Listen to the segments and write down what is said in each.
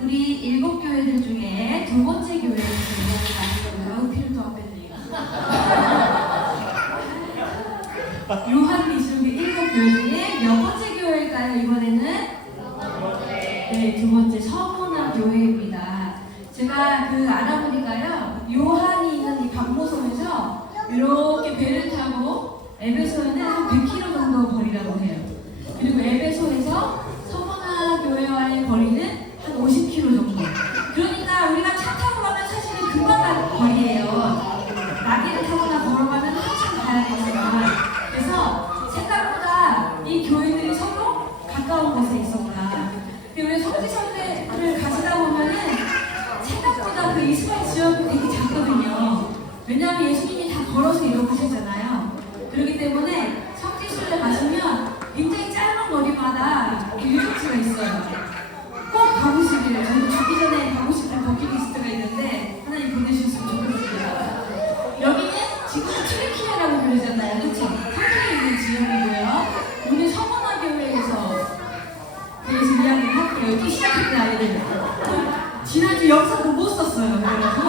우리 일곱 교회들 중에 두 번째 교회를 가지고요. 피를 더 빼네요. 요한 미술교 일곱 교회 중에 몇 번째 교회일까요? 이번에는 네, 두 번째 서문화 교회입니다. 제가 알아보니까요, 요한이 있는 이 박모섬에서 이렇게 배를 타고 에베소에는 한 100km 정도 거리라고 해요. 그리고 에베소에서 서문화 교회와의 거리는 한 50km 정도. 그러니까 우리가 차 타고 가면 사실은 금방 가는 거리예요. 나귀를 타거나 걸어가면 한참 가야겠지만, 그래서 생각보다 이 교회들이 서로 가까운 곳에 있었다. 우리 성지성대를 가시다 보면은 생각보다 그 이스라엘 지역이 되게 작거든요. 왜냐하면 예수님이 다 걸어서 이러고시잖아요. 그렇기 때문에 성지순례 가시면 굉장히 짧은 거리마다 유적지가 있어요. 꼭 가보시기를. 저는 죽기 전에 가고 싶은 버킷리스트가 있는데 하나님 보내주셨으면 좋겠습니다. 여기는 지금 트리키아라고 부르잖아요. 그렇죠? 터키에 있는 지역이고요. 오늘 서문화 교회에서 그래서 이야기를 할게요. 이렇게 시작했다 아이들. 지난주 영상도 못 썼어요. 그래가지고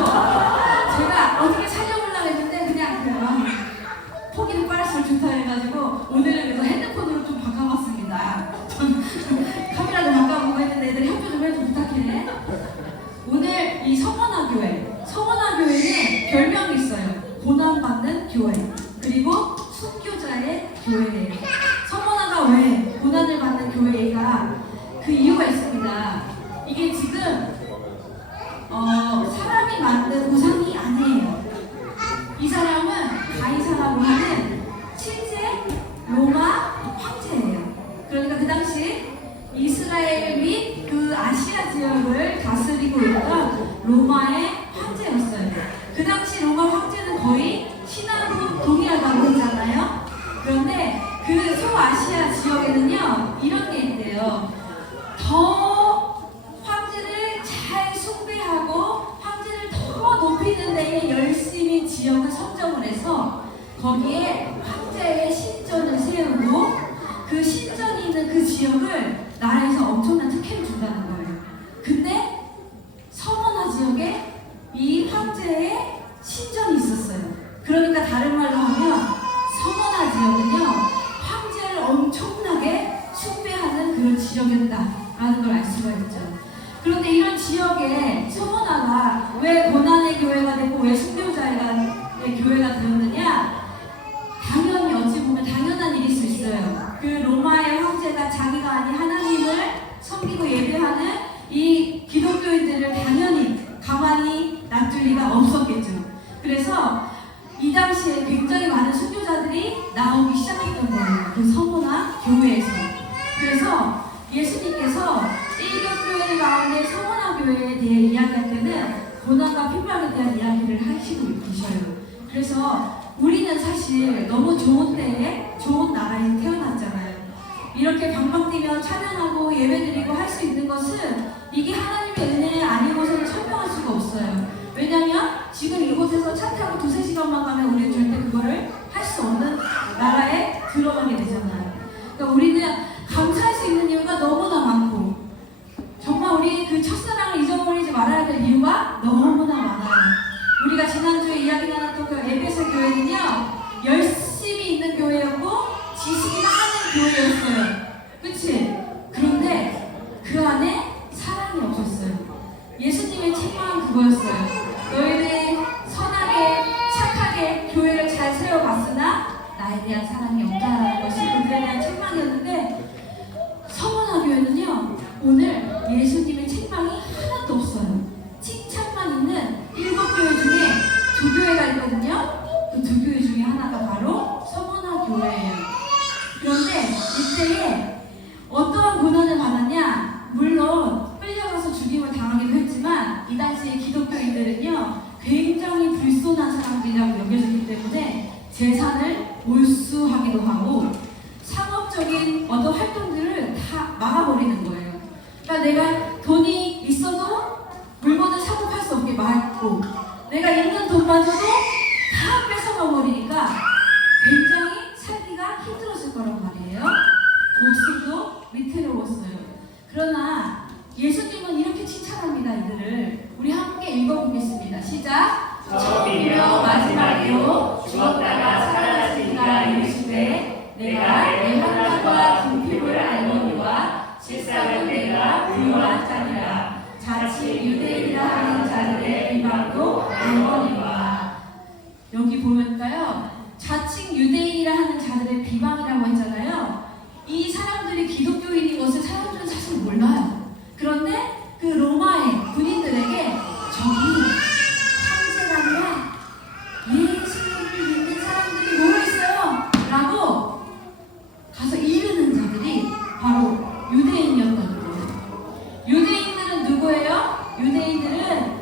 제가 어떻게 살려보려고 했는데 그냥 포기는 빨았으면 좋다 해가지고 오늘은 그래서 핸드폰으로 좀 바꿔봤습니다. 카메라도 바꿔보고 했는데 애들이 협조 좀 해줘 부탁해. 오늘 이 서문화 교회는 별명이 있어요. 고난받는 교회, 그리고 순교자의 교회예요. 서문화가 왜 고난을 받는 교회가 그 이유가 있습니다. 이게 지금 사람이 만든 우상이 아니에요. 이 사람은 가이사라고 하는 실제 로마 황제예요. 그러니까 그 당시 이스라엘 및 그 아시아 지역을 다스리고 있던 로마의 황제였어요. 그 당시 로마 황제는 거의 신하로 동일하다고 했잖아요. 그런데 그 소아시아 지역에는요, 이런 게 있대요. 더 황제를 잘 숭배하고 황제를 더 높이는 데에 열심히 지역을 선정을 해서 거기에 황제의 신전을 세우고 그 신전이 있는 그 지역을 나라에서 엄청난 특혜를 준다는 거예요. 근데 서문화 지역에 이 황제의 신전이 있었어요. 그러니까 다른 말로 하면 서문화 지역은요, 황제를 엄청나게 숭배하는 그런 지역이었다라는 걸 알 수가 있죠. 그런데 이런 지역에 서문화가 왜 고난의 교회가 되고 왜 순교자의 교회가 되었느냐? 당연히 어찌 보면 당연한 일일 수 있어요. 그 로마의 황제가 자기가 아닌 하나님을 섬기고 예배하는 이 기독교인들을 당연히 가만히 놔둘 리가 없었겠죠. 그래서 이 당시에 굉장히 많은 순교자들이 나오기 시작했던 거예요. 그 서문화 교회에서. 그래서 예수님께서 일교회 가운데 서문화 교회에 대해 이야기할 때는 고난과 핍박에 대한 이야기를 하시고 계셔요. 그래서 우리는 사실 너무 좋은 때에 좋은 나라에 태어났잖아요. 이렇게 방방 뛰며 찬양하고 예배드리고 할 수 있는 것은 이게 하나님의 은혜 아니고서는 설명할 수가 없어요. 왜냐면 지금 이곳에서 차 타고 2-3시간만 가면 우리는 절대 그거를 할 수 없는 나라에 들어가게 되잖아요. 그러니까 우리는 감사할 수 있는 이유가 너무나 많고, 정말 우리 그 첫사랑을 잊어버리지 말아야 될 이유가 너무나 많아요. 우리가 지난주에 이야기 나눴던 그 에베소 교회는요, 열심히 있는 교회였고 지식이 많은 교회였어요. 그치? 그런데 그 안에 사랑이 없었어요. 예수님의 책망은 그거였어요. 너희들이 선하게 착하게 교회를 잘 세워봤으나 나에 대한 사랑이 없다라는 것이 그들에 대한 책망이었는데, 서문화 교회는요, 오늘 예수님의 책망이 하나도 없어요. 칭찬만 있는 7교회 중에 2교회가 있거든요. 그 2교회 중에 하나가 바로 서문화 교회예요. 그런데 이때에 어떠한 고난을 받았냐? 물론 끌려가서 죽임을 당하기도 했지만 이 당시에 기독교인들은요, 굉장히 불손한 사람들이라고 여겨졌기 때문에 재산을 몰수하기도 하고 상업적인 어떤 활동들을 다 막아버리는 거예요. 그러니까 내가 돈이 있어도 물건을 사고 팔 수 없게 막고, 내가 있는 돈마저도 다 뺏어가 버리니까 굉장히 살기가 힘들었을 거란 말이에요. 목숨도 위태로웠어요. 그러나 예수님은 이렇게 칭찬하셨어요. 하겠습니다. 시작. 처음이며 마지막이요 죽었다가 살아나신 이가 이르시되 내가 내 환난과 궁핍을 알거니와 실상은 내가 부유한 자니라. 자칫 유대인이라 하는 자들의 비방도 알거니와. 여기 보면가요, 자칭 유대인이라 하는 자들의 비방이라고 했잖아요. 이 사람들이 기독교인인 것을 사람들은 사실 몰라요. 그런데 그 로마의 군인들에게 저기 황제가 아니라 예수를 믿는 사람들이 모여있어요 라고 가서 이르는 자들이 바로 유대인이었던 거예요. 유대인들은 누구예요? 유대인들은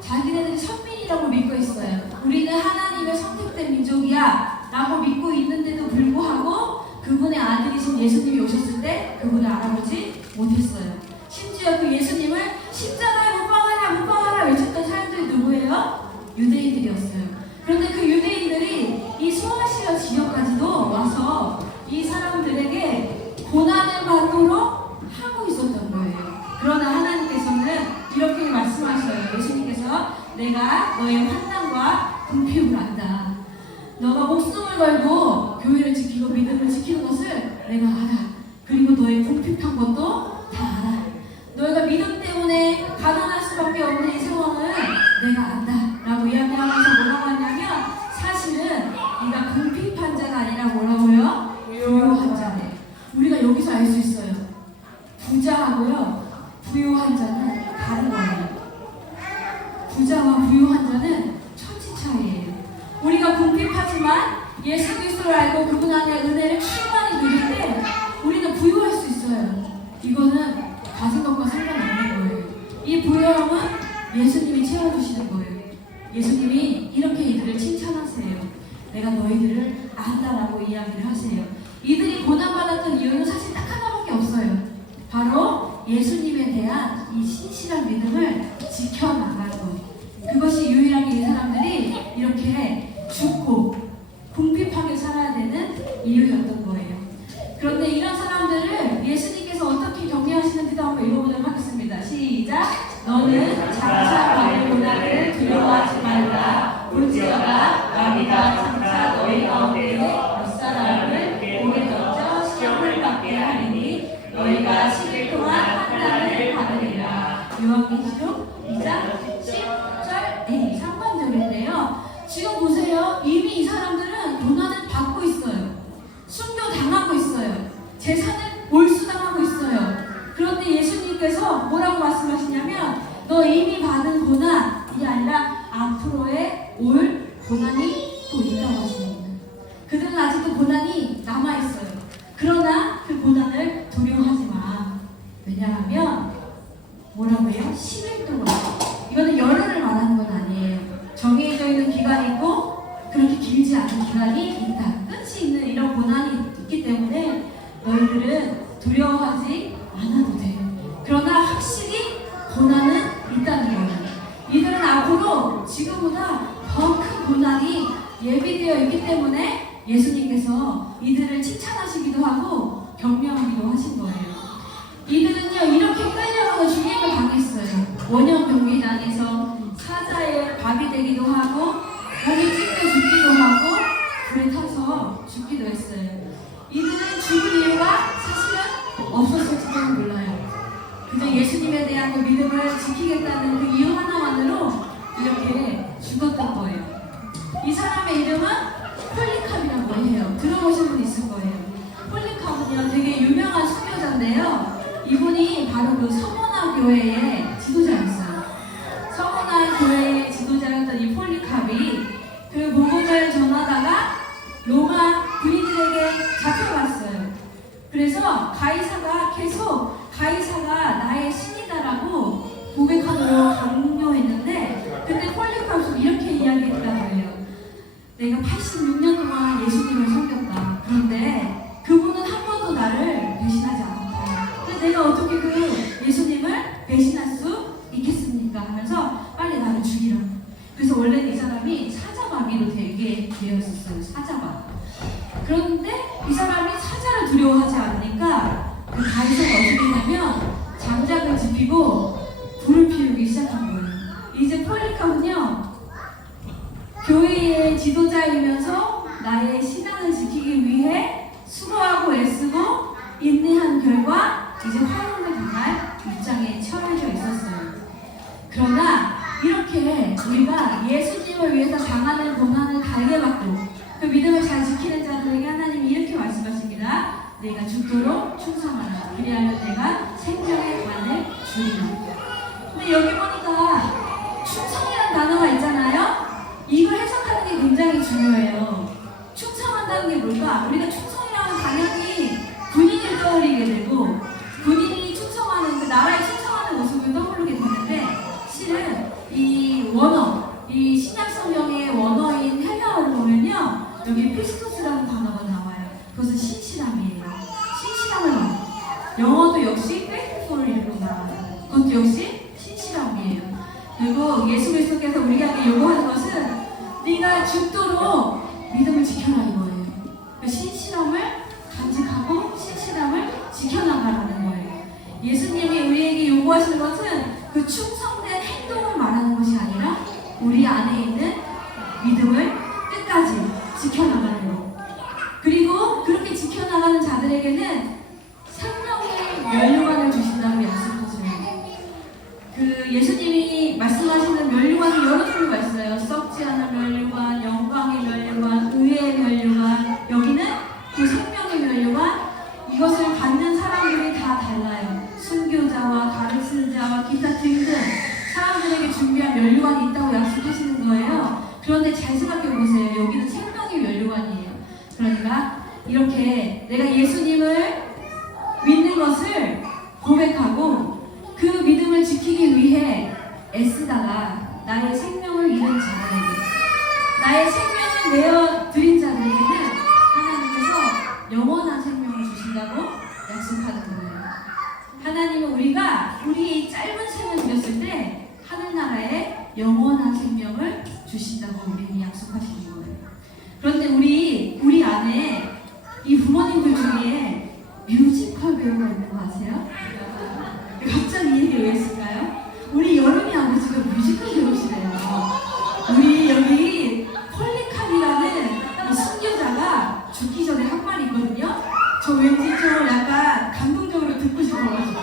자기네들이 선민이라고 믿고 있어요. 우리는 하나님의 선택된 민족이야 라고 믿고 있는데도 불구하고 그분의 아들이신 예수님이 오셨을 때 그분을 알아보지 못했어요. 심지어 그 예수님을 십자가에 못 박아라 외쳤던 사람들이 누구예요? 유대인들이었어요. 그런데 그 유대인들이 이 소아시아 지역까지도 와서 이 사람들에게 고난을 받도록 하고 있었던 거예요. 그러나 하나님께서는 이렇게 말씀하셔요. 예수님께서 내가 너의 환난과 궁핍을 안다. 너가 목숨을 걸고 교회를 지키고 믿음을 지키는 것을 내가 알아. 그리고 너의 궁핍한 것도 다 알아. 너희가 믿음 때문에 가난할 수밖에 없는 이 상황을 내가 안다 라고 이야기하면서 뭐라고 하냐면 사실은 네가 궁핍한 자가 아니라 뭐라고요? 부유한 자네. 우리가 여기서 알 수 있어요. 부자하고요 부유한 자는 다른 거예요. 부자와 부유한 자는 천지 차이예요. 우리가 궁핍하지만 예수 그리스도를 알고 그분 안에 은혜를 충만히 누릴 때 우리는 부유할 수 있어요. 이거는 가진 것과 상관없는 거예요. 이 부유함은 예수님이 채워주시는 거예요. 예수님이 이렇게 이들을 칭찬하세요. 내가 너희들을 안다라고 이야기를 하세요. 이들이 고난받았던 이유는 사실 딱 하나밖에 없어요. 바로 예수님에 대한 이 신실한 믿음을 지켜나가는 것. 그것이 유일하게 이 사람들이 이렇게 죽고 궁핍하게 살아야 되는 이유였던 거예요. 그런데 이런 사람들을 예수님께서 어떻게 격려하시는지도 한번 읽어보도록 하겠습니다. 시작! 너는 장차 받을 고난을 두려워하지 말라. 볼지어다 마귀가 장차 너희 가운데에 몇 사람을 오래 던져 시험을 받게 하리니 너희가 10일 동안 환난을 받으리라. 요한계시록 2장 10절 상관절인데요. 지금 보세요. 이미 이 사람들은 고난을 받고 있어요. 순교당하고 있어요. 재산을 몰수당하고 있어요. 그런데 예수님께서 뭐라고 말씀하시냐면 너 이미 받은 고난이 아니라 앞으로의 올 고난이 또 있다고 하십니다. 그들은 아직도 고난이 남아있어요. 그러나 그 고난을 두려워하지 마. 왜냐하면 뭐라고요? 10일 동안. 이거는 열흘을 말하는 건 아니에요. 정해져 있는 기간이 있고 그렇게 길지 않은 기간이 있다. 끝이 있는 이런 고난이 있기 때문에 너희들은 두려워하지 않아도 돼. 그러나 확실히 고난은 있다는 거예요. 이들은 앞으로 지금보다 더 큰 고난이 예비되어 있기 때문에 예수님께서 이들을 칭찬하시기도 하고 격려하기도 하신 거예요. 이들은요 이렇게 끌려가서 죽임을 당했어요. 원형 경기장에서 사자의 밥이 되기도 하고 몸이 찢겨 죽기도 하고 불에 타서 죽기도 했어요. 이들은 죽을 이유가 사실은 없었을지도 몰라요. 그저 예수님에 대한 그 믿음을 지키겠다는 그 이유 하나만으로 이렇게 죽었던 거예요. 이 사람의 이름은 폴리캅이라고 해요. 들어보신 분 있을 거예요. 폴리캅은요 되게 유명한 선교자인데요. 이분이 바로 그 서머나 교회의 지도자였어요. 서머나 교회의 지도자였던 이 폴리캅이 그 복음을 전하다가 로마 군인들에게 잡혀갔어요. 그래서 가이사가 계속 가이사가 나의 신이다라고 고백하도록 강요했는데 그때 폴리캅이 이렇게 이야기했다고 해요. 내가 86년 동안 예수님을 섬겼다. 그런데 그분은 한 번도 나를 배신하지 않았다. 근데 내가 어떻게 그 예수님을 배신할 수 있겠습니까? 하면서 빨리 나를 죽이라. 그래서 원래는 이 사람이 사자마비로 되게 되었었어요. 사자마. 그런데 이 사람이 사자를 두려워하지 않으니까 그 가이사가 어떻게 했냐면 장작을 지피고 불을 피우기 시작한 거예요. 이제 폴리카은요, 교회의 지도자이면서 나의 신앙을 지키기 위해 수고하고 애쓰고 인내한 결과 이제 화형을 당할 입장에 처해져 있었어요. 그러나 이렇게 우리가 예수님을 위해서 당하는 고난을 달게 받고 그 믿음을 잘 지키는 자들에게 하나님이 이렇게 말씀하십니다. 내가 죽도록 충성하라. 그리하면 내가 생명의 관을 주리라. 근데 여기 보니까 충성이라는 단어가 있잖아요. 이걸 해석하는 게 굉장히 중요해요. 충성한다는 게 뭘까? 우리가 충성이라면 당연히 군인을 떠올리게 되고 군인이 충성하는 그 나라에 충성하는 모습을 떠오르게 되는데 실은 이 원어, 이 신약 성경의 원어인 헬라어를 보면요, 여기 피스토스라는 단어가 나와요. 그것은 신실함이에요. 신실함을 말해요. 영어도 역시 faithful이라고 나와요. 그것도 역시 신실함이에요. 그리고 예수 그리스도께서 우리에게 요구하는 것은 네가 죽도록 믿음을 지켜라 이거예요. 그 신실함을 간직하고 신실함을 지켜나가라는 거예요. 예수님이 우리에게 요구하시는 것은 그 충성된 행동을 말하는 것이 아니라 우리 안에 있는 믿음을 끝까지 지켜나가는 것. 그리고 그렇게 지켜나가는 자들에게는 생명의 면류관을 주신다고 약속하셔요. 그 예수님이 말씀하시는 면류관이 여러 종류가 있어요. 썩지 않은 면류관, 영광의 면류관, 의의 면류관. 여기는 그 생명의 면류관. 이것을 받는 사람들이 다 달라요. 순교자와 가르치는 자와 기타 등등 사람들에게 준비한 면류관이 있다고 약속하시는 거예요. 그런데 잘 생각해 보세요. 여기는 생명의 면류관이에요. 그러니까 이렇게 내가 예수님을 믿는 것을 고백하고 그 믿음을 지키기 위해 애쓰다가 나의 생명을 잃은 자들에게, 나의 생명을 내어드린 자들에게는 하나님께서 영원한 생명을 주신다고 약속하는 거예요. 하나님은 우리가 우리의 이 짧은 생을 드렸을 때 하늘나라에 영원한 생명을 주신다고 우리에게 약속하시는 거예요. 그런데 우리 안에 이 부모님들 중에 뮤지컬 배우가 있는 거 아세요? 갑자기 이 얘기 왜 했을까요? 우리 여름이 아버지가 뮤지컬 배우시래요. 우리 여기 폴리캅이라는 순교자가 죽기 전에 한 말이 있거든요. 저 왠지 좀 약간 감동적으로 듣고 싶어가지고.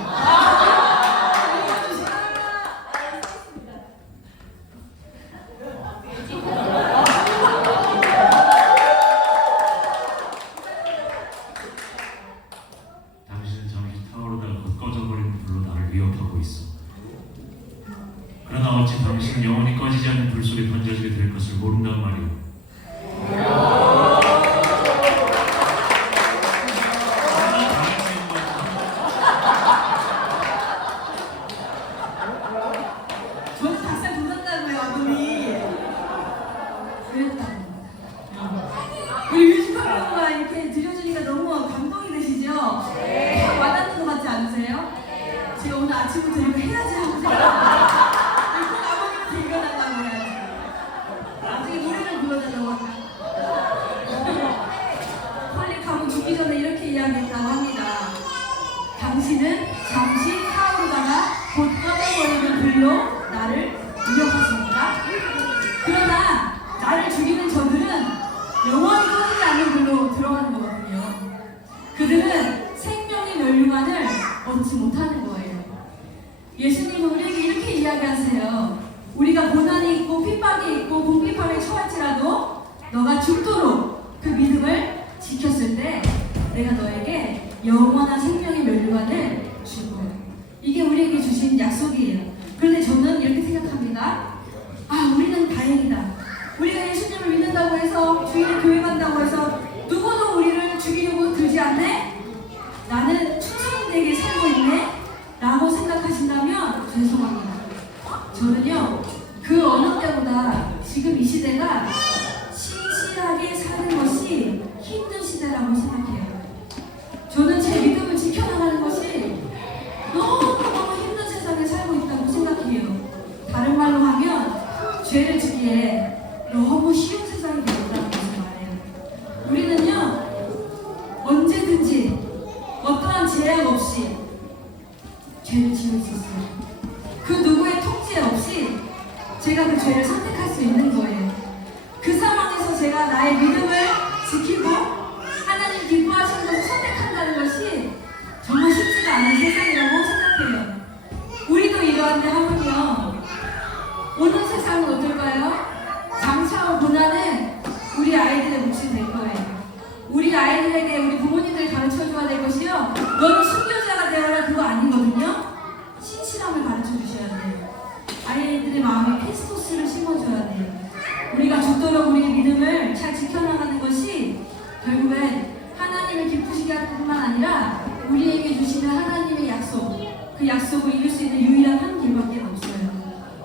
당신은 잠시 타오르다가 곧 꺼져버리는 불로 나를 위협하고 있어. 그러나 어찌 당신은 영원히 꺼지지 않는 불 속에 던져지게 될 것을 모른단 말이오. 저는 닭살 돋았다고요, 아버님. 그랬다고. 우리 뮤지컬 배우가 이렇게 들려주니까 너무 감동이 되시죠? 다 와닿는 것 같지 않으세요? 제가 오늘 아침부터 이거 해야지 하고 생각했어요. 꼭 아버님한테 읽어달라고 해야지. 나중에 노래를 불러달라고 할까? 폴리캅은 죽기 전에 이렇게 이야기했다고 합니다. 당신은 잠시 타오르다가 곧 꺼져버리는 불로 나를 위협하십니다. 그러나 나를 죽이는 저들은 영원히 꺼지지 않는 불로 들어가는 거거든요. 그들은 생명의 면류관을 얻지 못하는 거예요. 예수님은 우리에게 이렇게 이야기하세요. 우리가 고난이 있고 핍박이 있고 궁핍함에 처할지라도 너가 죽도록 그 믿음을 지켰을 때 내가 너에게 영원한 생명의 면류관을 줄 거예요. 이게 우리에게 주신 약속이에요. 그런데 저는 이렇게 생각합니다. 아, 우리는 다행이다. 우리가 예수님을 믿는다고 해서 주일에 교회 간다고 해서 누구도 우리를 죽이려고 들지 않네? 나는 충성되게 살고 있네? 라고 생각하신다면 죄송합니다. 저는요, 그 어느 때보다 지금 이 시대가 신실하게 사는 것이 힘든 시대라고 생각해요. 저는 제 믿음을 지켜나가는 것이 너무너무 힘든 세상에 살고 있다고 생각해요. 다른 말로 하면 죄를 짓기에 너무 쉬운 세상이 되었다는 것을 말해요. 우리는요, 언제든지 어떠한 제약 없이 죄를 지을 수 있어요. 그 누구의 통제 없이 제가 그 죄를 선택할 수 있는 거예요. 그 상황에서 제가 나의 믿음을 지키고 하나님 기뻐하시는 것을 선택한다는 것이 정말 쉽지가 않은 세상이라고 생각해요. 우리도 이러한데 하면요, 오는 세상은 어떨까요? 장차올 고난은 우리 아이들의 몫이 될 거예요. 우리 아이들에게 우리 부모님들이 가르쳐줘야 될 것이요, 너는 순교자가 되어라, 그거 아니거든요. 신실함을 가르쳐 주셔야 돼요. 아이들의 마음에 피스토스를 심어줘야 돼요. 우리가 죽도록 우리의 믿음을 잘 지켜나가는 것이 결국엔 하나님을 기쁘시게 할 뿐만 아니라 우리에게 주시는 하나님의 약속, 그 약속을 이룰 수 있는 유일한 한 길밖에 없어요.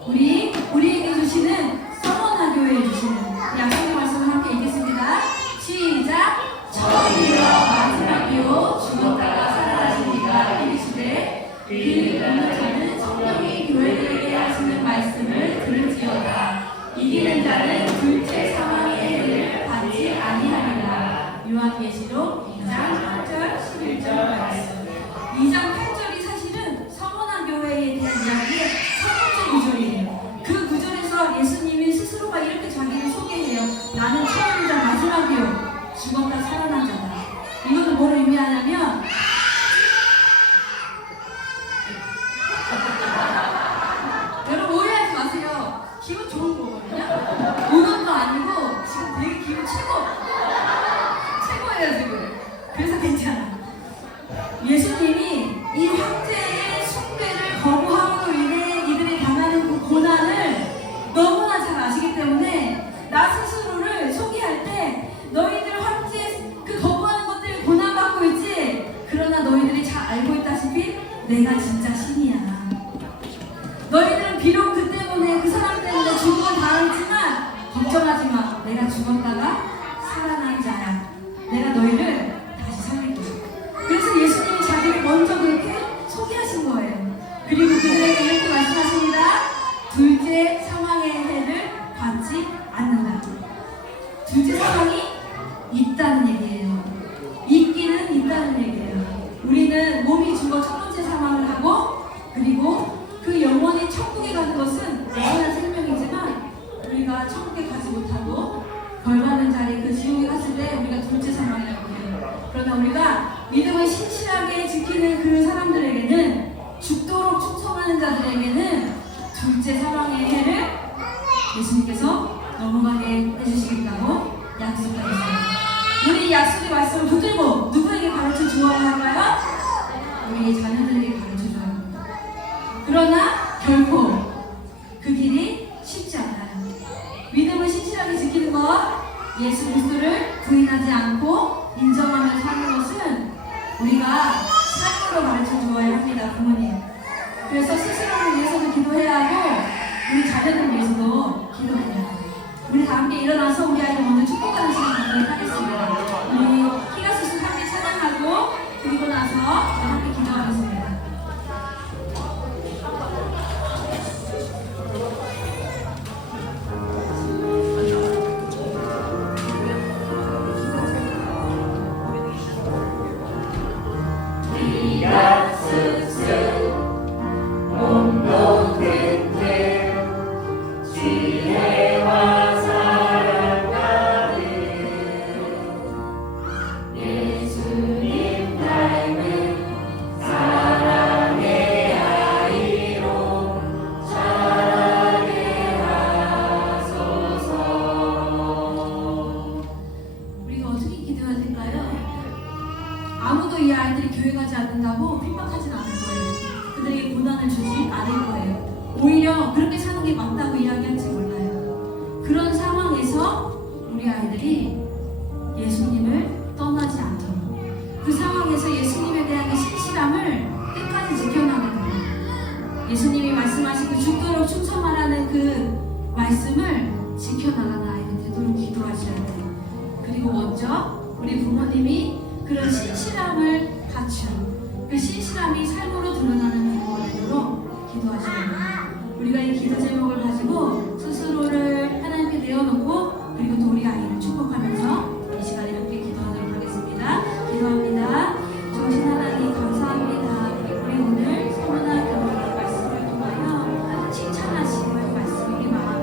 우리에게 주시는 서머나 교회에 주시는 그 약속의 말씀을 함께 읽겠습니다. 시작! 처음이요 마지막이요 죽었다가 살아나시니가 이르시되 그 믿는 자는 성령이 교회들에게 하시는 말씀을 들을지어다. 이기는 자는 둘째 사망의 해를 받지 아니하리라. 요한계시록 2장 8절 11절 말씀. 2장 8절이 사실은 서머나 교회에 대한 이야기의 첫 번째 구절이에요. 그 구절에서 예수님이 스스로가 이렇게 자기를 소개해요. 나는 처음이자 마지막이요 죽었다 살아난 자다. 이것은 뭘 의미하냐면 여러분 오해하지 마세요. 기분 좋은 거거든요. 오는 거 아니고 지금 되게 기분 최고예요 지금. 그래서 괜찮아. 예수님이 이 황제의 숭배를 거부함으로 인해 이들이 당하는 그 고난을 너무나 잘 아시기 때문에 나 스스로를 소개할 때 너희들 황제의 그 거부하는 것들 고난받고 있지? 그러나 너희들이 잘 알고 있다시피 내가 진짜 신이야. 너희들은 비록 그 때문에 그 사람 때문에 죽음을 당했지만 걱정하지 마. 내가 죽었다가 살아난 자야. 내가 너희를 다시 살릴게. 그래서 예수님이 자기를 먼저 그렇게 소개하신 거예요. 그리고 그들에게 이렇게 말씀하십니다. 둘째 사망의 해를 받지 않는다. 둘째 사망이 있다는 얘기예요. 있기는 있다는 얘기예요. 우리는 몸이 죽어 첫 번째 사망을 하고 그리고 그 영원히 천국에 가는 것은 영원한 생명이지만 우리가 천국에 가지 못하고 벌받는 자리 그 지옥에 갔을 때 우리가 둘째 사망이라고 해요. 그러나 우리가 믿음을 신실하게 지키는 그 사람들에게는 죽도록 충성하는 자들에게는 둘째 사망의 해를 예수님께서 넘어가게 해주시겠다고 약속하셨어요. 우리 이 약속의 말씀을 붙들고 누구에게 가르쳐 주어야 할까요? 우리의 자녀들에게 가르쳐 줘야 합니다. 그러나 결코 그 길이 쉽지 않아요. 믿음을 신실하게 지키는 것, 예수 그리스도를 부인하지 않고 인정하며 사는 것은 우리가 삶으로 가르쳐 주어야 합니다. 부모님. 그래서 스스로를 위해서도 기도해야 하고 우리 자녀들 위해서도 기도해야 해요. 우리 다 함께 일어나서 우리 아이를 먼저 축복하는 시간 갖도록 하겠습니다. 우리 키가수수 함께 찬양하고 그리고 나서 함께 기도하겠습니다. 아무도 이 아이들이 교회 가지 않는다고 핍박하진 않을 거예요. 그들에게 고난을 주지 않을 거예요. 오히려 그렇게 사는 게 맞다고 이야기할지 몰라요. 그런 상황에서 우리 아이들이 예수님을 떠나지 않도록 그 상황에서 예수님에 대한 그 신실함을 끝까지 지켜나가는 거예요. 예수님이 말씀하신 그 죽도록 충성하라는 그 말씀을 지켜나가는 아이가 되도록 기도하셔야 돼요. 그리고 먼저 우리 부모님이 그런 신실함을 갖춘 그 신실함이 삶으로 드러나는 부모가 되도록 기도하셔야 돼요. 우리가 이 기도 제목을 가지고 스스로를 하나님께 내어놓고 그리고 또 우리 아이를 축복하면서 이 시간에 함께 기도하도록 하겠습니다. 기도합니다. 좋으신 하나님 감사합니다. 우리 오늘 서문화 교회의 말씀을 통하여 칭찬하시는 말씀이 마음에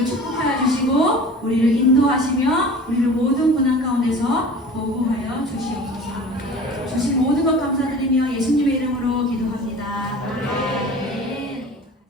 우리를 축복하여 주시고 우리를 인도하시며 우리를 모든 고난 가운데서 보호하여 주시옵소서. 주신 모든 것 감사드리며